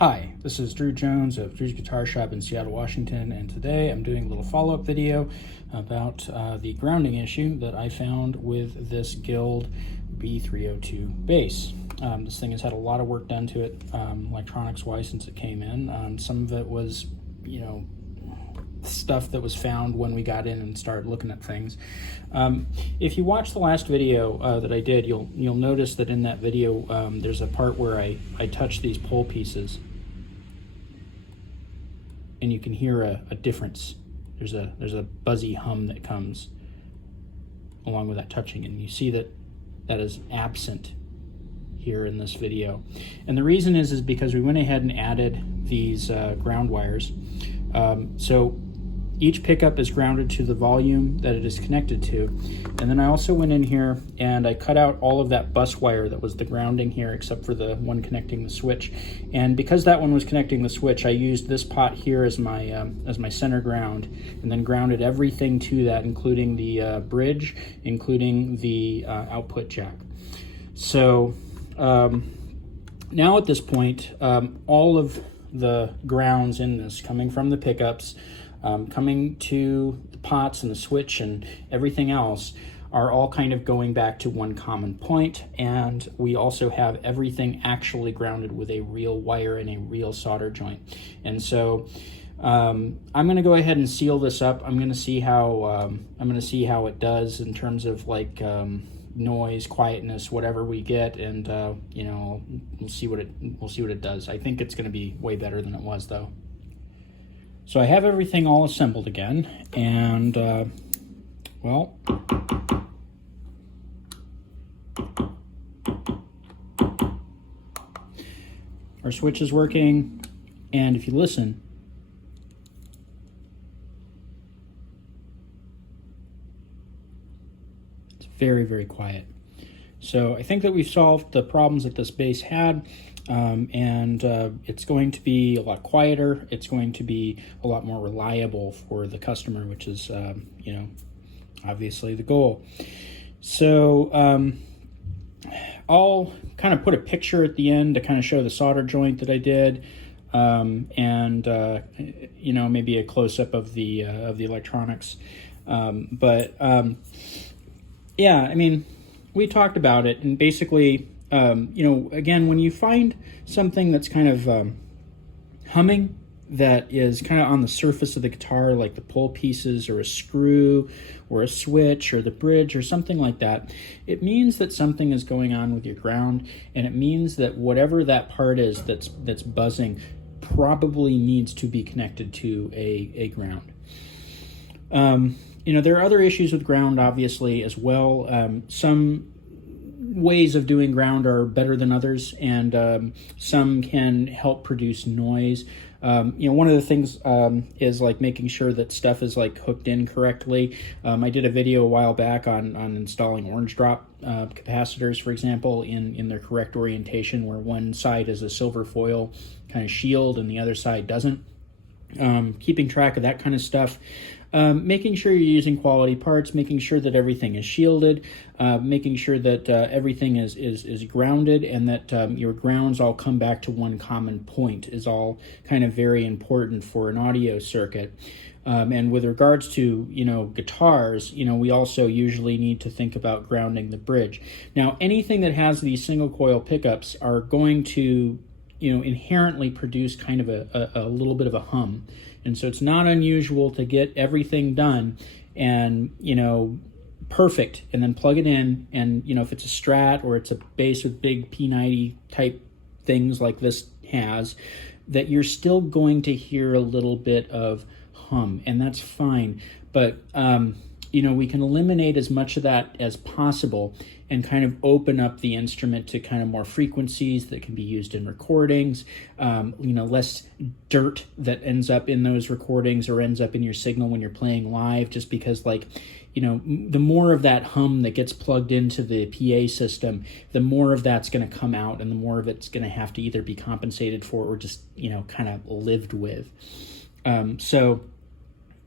Hi, this is Drew Jones of Drewsguitarshop in Seattle, Washington, and today I'm doing a little follow-up video about the grounding issue that I found with this Guild B-302 bass. This thing has had a lot of work done to it, electronics-wise, since it came in. Some of it was, stuff that was found when we got in and started looking at things. If you watch the last video that I did, you'll notice that in that video there's a part where I touch these pole pieces and you can hear a difference. There's a buzzy hum that comes along with that touching, and you see that is absent here in this video. And the reason is because we went ahead and added these ground wires. So each pickup is grounded to the volume that it is connected to. And then I also went in here and I cut out all of that bus wire that was the grounding here, except for the one connecting the switch. And because that one was connecting the switch, I used this pot here as my center ground, and then grounded everything to that, including the bridge, including the output jack. So now at this point, all of the grounds in this, coming from the pickups, coming to the pots and the switch and everything else, are all kind of going back to one common point. And we also have everything actually grounded with a real wire and a real solder joint. And so I'm going to go ahead and seal this up. I'm going to see how it does in terms of noise, quietness, whatever we get, and we'll see what it does. I think it's going to be way better than it was, though. So I have everything all assembled again, and well, our switch is working, and if you listen, it's very, very quiet. So I think that we've solved the problems that this bass had. It's going to be a lot quieter. It's going to be a lot more reliable for the customer, which is, obviously the goal. So I'll kind of put a picture at the end to kind of show the solder joint that I did, maybe a close-up of the electronics. Yeah, I mean, we talked about it, and basically, again, when you find something that's kind of humming, that is kind of on the surface of the guitar, like the pole pieces or a screw or a switch or the bridge or something like that, it means that something is going on with your ground, and it means that whatever that part is that's buzzing probably needs to be connected to a ground. There are other issues with ground, obviously, as well. Some ways of doing ground are better than others, and some can help produce noise. One of the things is like making sure that stuff is hooked in correctly. I did a video a while back on installing orange drop capacitors, for example, in their correct orientation, where one side is a silver foil kind of shield and the other side doesn't. Keeping track of that kind of stuff. Making sure you're using quality parts, making sure that everything is shielded, making sure that everything is grounded, and that your grounds all come back to one common point is all kind of very important for an audio circuit. And with regards to, guitars, we also usually need to think about grounding the bridge. Now, anything that has these single coil pickups are going to, inherently produce kind of a little bit of a hum. And so it's not unusual to get everything done and, perfect, and then plug it in. And, if it's a Strat or it's a bass with big P90 type things like this has, that you're still going to hear a little bit of hum, and that's fine. But, we can eliminate as much of that as possible and kind of open up the instrument to kind of more frequencies that can be used in recordings, less dirt that ends up in those recordings or ends up in your signal when you're playing live, just because the more of that hum that gets plugged into the PA system, the more of that's going to come out, and the more of it's going to have to either be compensated for or just, kind of lived with. So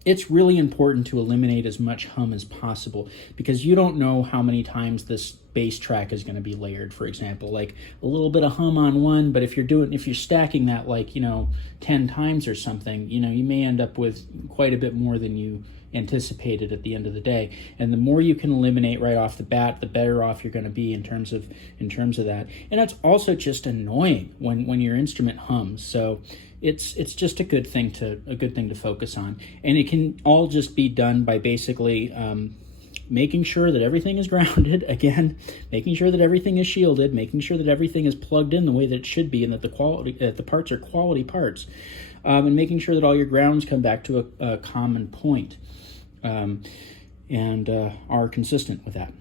it's really important to eliminate as much hum as possible, because you don't know how many times this bass track is going to be layered, for example, like a little bit of hum on one, but if you're stacking that like 10 times or something, you may end up with quite a bit more than you anticipated at the end of the day. And the more you can eliminate right off the bat, the better off you're going to be in terms of that. And it's also just annoying when your instrument hums. So it's just a good thing to focus on. And it can all just be done by basically making sure that everything is grounded, again, making sure that everything is shielded, making sure that everything is plugged in the way that it should be, and that the parts are quality parts, and making sure that all your grounds come back to a common point, and are consistent with that.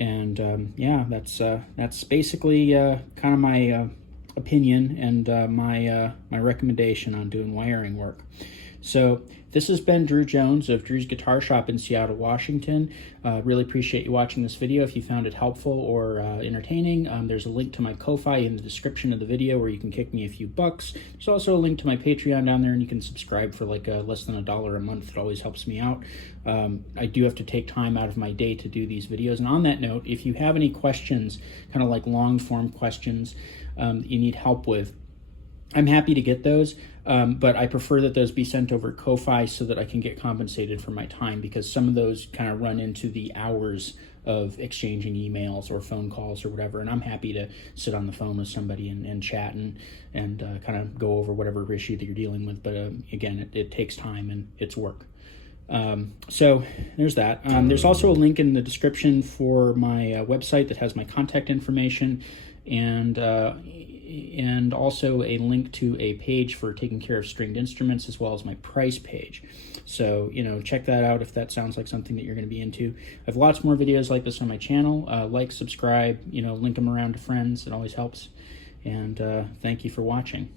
And yeah, that's basically kind of my opinion and my recommendation on doing wiring work. So this has been Drew Jones of Drew's Guitar Shop in Seattle, Washington. Really appreciate you watching this video. If you found it helpful or entertaining, there's a link to my Ko-Fi in the description of the video where you can kick me a few bucks. There's also a link to my Patreon down there, and you can subscribe for like less than $1 a month. It always helps me out. I do have to take time out of my day to do these videos. And on that note, if you have any questions, kind of like long-form questions that you need help with, I'm happy to get those, but I prefer that those be sent over Ko-Fi so that I can get compensated for my time, because some of those kind of run into the hours of exchanging emails or phone calls or whatever, and I'm happy to sit on the phone with somebody and chat and kind of go over whatever issue that you're dealing with. But again, it takes time and it's work. So there's that. There's also a link in the description for my website that has my contact information, and also a link to a page for taking care of stringed instruments, as well as my price page. So, check that out if that sounds like something that you're going to be into. I have lots more videos like this on my channel. Like, subscribe, link them around to friends. It always helps. And thank you for watching.